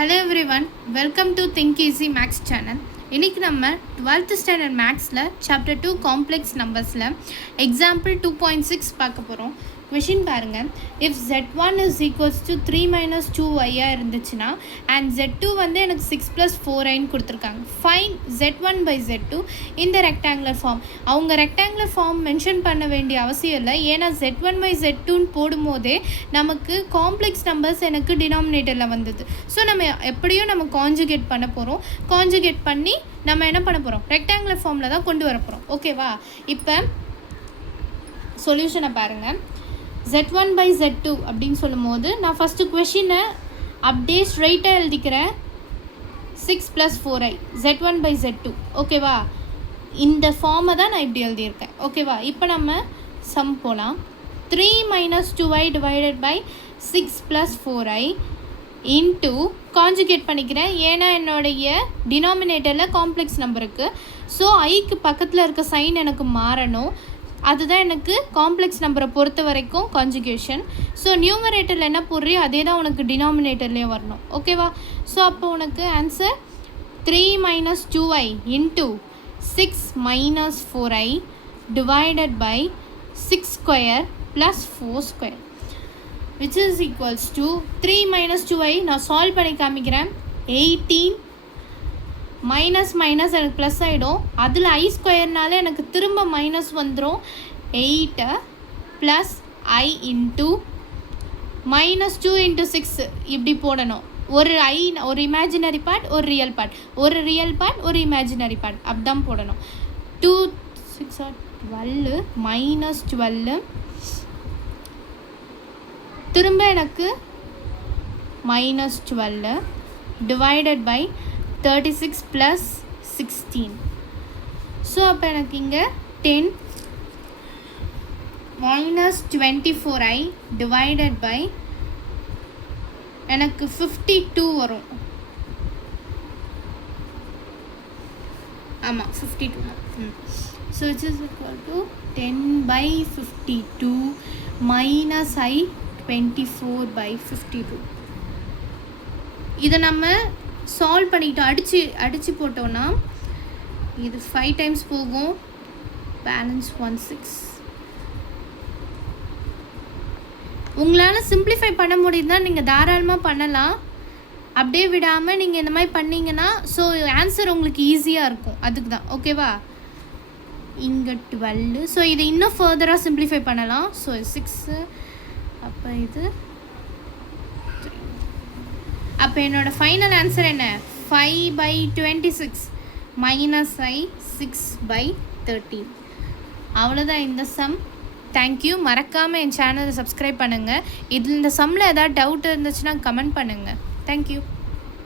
Hello everyone, welcome to Think Easy Max channel. இன்னைக்கு நம்ம 12th standard mathsல chapter 2 complex numbersல example 2.6 பார்க்க போறோம். question பாருங்க. if z1 is equals to 3 minus 2y இருந்துச்சுனா and z2 வந்து எனக்கு 6 plus 4y ன்னு கொடுத்திருக்காங்க. find z1 by z2 in the rectangular form. அவங்க rectangular form மென்ஷன் பண்ண வேண்டிய அவசியம் இல்லை. ஏன்னா z1 by z2 ன்னு போடும்போதே நமக்கு காம்ப்ளெக்ஸ் நம்பர்ஸ் எனக்கு டினாமினேட்டரில் வந்தது. ஸோ நம்ம எப்படியும் நம்ம கான்ஜுகேட் பண்ண போகிறோம். கான்ஜுகேட் பண்ணி நம்ம என்ன பண்ண போகிறோம், ரெக்டாங்குலர் ஃபார்மில் தான் கொண்டு வர போகிறோம். ஓகேவா? இப்போ சொல்யூஷனை பாருங்கள். z1 by z2 அப்படின்னு சொல்லும் போது நான் ஃபஸ்ட்டு கொஷினை அப்படியே ஸ்ட்ரைட்டாக எழுதிக்கிறேன். 6 plus 4i z1 by z2. ஓகேவா? இந்த ஃபார்மை தான் நான் இப்படி எழுதியிருக்கேன். ஓகேவா? இப்போ நம்ம சம் போகலாம். 3 minus 2i divided by 6 plus 4i into conjugate பண்ணிக்கிறேன். ஏன்னா என்னுடைய டினாமினேட்டரில் காம்ப்ளெக்ஸ் நம்பர் இருக்குது. ஸோ ஐக்கு பக்கத்தில் இருக்க சைன் எனக்கு மாறணும். அதுதான் எனக்கு காம்ப்ளெக்ஸ் நம்பரை பொறுத்த வரைக்கும் கான்ஜுகேஷன். ஸோ நியூமரேட்டரில் என்ன போடுறியோ அதே தான் உனக்கு டினாமினேட்டர்லேயும் வரணும். ஓகேவா? ஸோ அப்போ உனக்கு answer 3 minus 2i into 6 minus 4i divided by 6 square plus 4 square which is equals to 3 minus 2i. நான் சால்வ் பண்ணி காமிக்கிறேன். 18 மைனஸ் மைனஸ் எனக்கு ப்ளஸ் ஆகிடும். அதில் ஐ ஸ்கொயர்னால எனக்கு திரும்ப மைனஸ் வந்துடும். 8 plus i into minus 2 into 6 இப்படி போடணும். ஒரு ஐ ஒரு இமேஜினரி பார்ட், ஒரு ரியல் பார்ட், ஒரு ரியல் பார்ட், ஒரு இமேஜினரி பார்ட், அப்படிதான் போடணும். 2 6 12 மைனஸ் 12 திரும்ப எனக்கு minus 12 divided by 36 plus 16. So அப்போ எனக்கு இங்கே 10 மைனஸ் 24i டிவைடட் பை எனக்கு 52 வரும். ஆமாம் 52. So it's is equal to 10 by 52 minus I 24 by 52. இதை நம்ம சால்வ் பண்ணிக்கிட்டோம். அடித்து போட்டோன்னா இது 5 times போகும். பேலன்ஸ் 16. உங்களால் சிம்பிளிஃபை பண்ண முடியுதுன்னா நீங்கள் தாராளமாக பண்ணலாம். அப்படியே விடாமல் நீங்கள் இந்த மாதிரி பண்ணிங்கன்னா ஸோ ஆன்சர் உங்களுக்கு ஈஸியாக இருக்கும். அதுக்கு தான். ஓகேவா? இங்கே 12. ஸோ இதை இன்னும் ஃபர்தராக சிம்பிளிஃபை பண்ணலாம். ஸோ 6 அப்போ இது அப்போ என்னோடய ஃபைனல் ஆன்சர் என்ன? 5 by 26 மைனஸ் ஐ 6 by 13. அவ்வளோதான் இந்த சம். தேங்க்யூ. மறக்காமல் என் சேனலை சப்ஸ்கிரைப் பண்ணுங்கள். இதில் இந்த சம்மில் ஏதாவது டவுட் இருந்துச்சுன்னா கமெண்ட் பண்ணுங்கள். தேங்க்யூ.